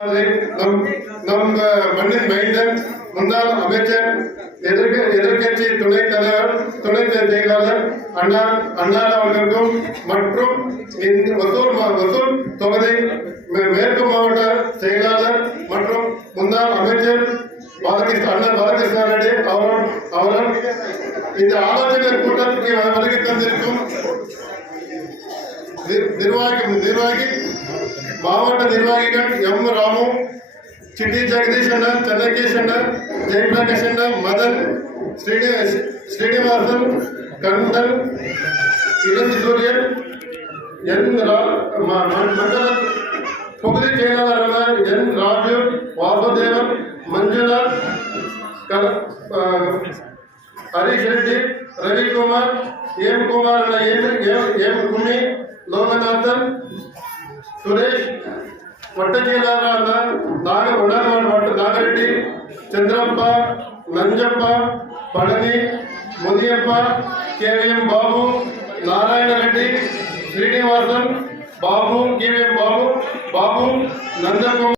நம் மண்ணின் மைந்தன் முன்னாள் அமைச்சர் எதிர்கட்சி துணைத் தலைவர் துணை செயலாளர் அண்ணா அவர்களுக்கும் மற்றும் வசூல் தொகுதி மேற்கு மாவட்ட செயலாளர் மற்றும் முன்னாள் அமைச்சர் அண்ணன் பாலகிருஷ்ண ரெட்டி அவர்கள் இந்த ஆலோசனை கூட்டத்திற்கு வருகை தந்திருக்கும் நிர்வாகி மாவட்ட நிர்வாகிகள் எம் ராமு, சிட்டி ஜெகதீஷ் அண்ணா, சென்னகேஷ் அண்ணா, ஜெயபிரகாஷ் அண்ணா, மதன், ஸ்ரீனிவாசன், கண்டன், இளஞ்சூரியன், மண்டல தொகுதி செயலாளரான என் ராஜு, வாசுதேவன், மஞ்சுளா, ஹரிஷ் ரெட்டி, ரவிக்குமார், எம் குமார், எம் கும்மி, லோகநாதன், சுரேஷ், வட்ட செயலாளரான நாகரெட்டி, ಚಂದ್ರಪ್ಪ, ನಂಜಪ್ಪ, ಪಳನಿ, ಮುನಿಯಪ್ಪ, KVM ಬಾಬು, ನಾರಾಯಣ ರೆಡ್ಡಿ, ಶ್ರೀನಿವಾಸನ್, ಬಾಬು, KVM ಬಾಬು, ನಂದಕುಮಾರ್.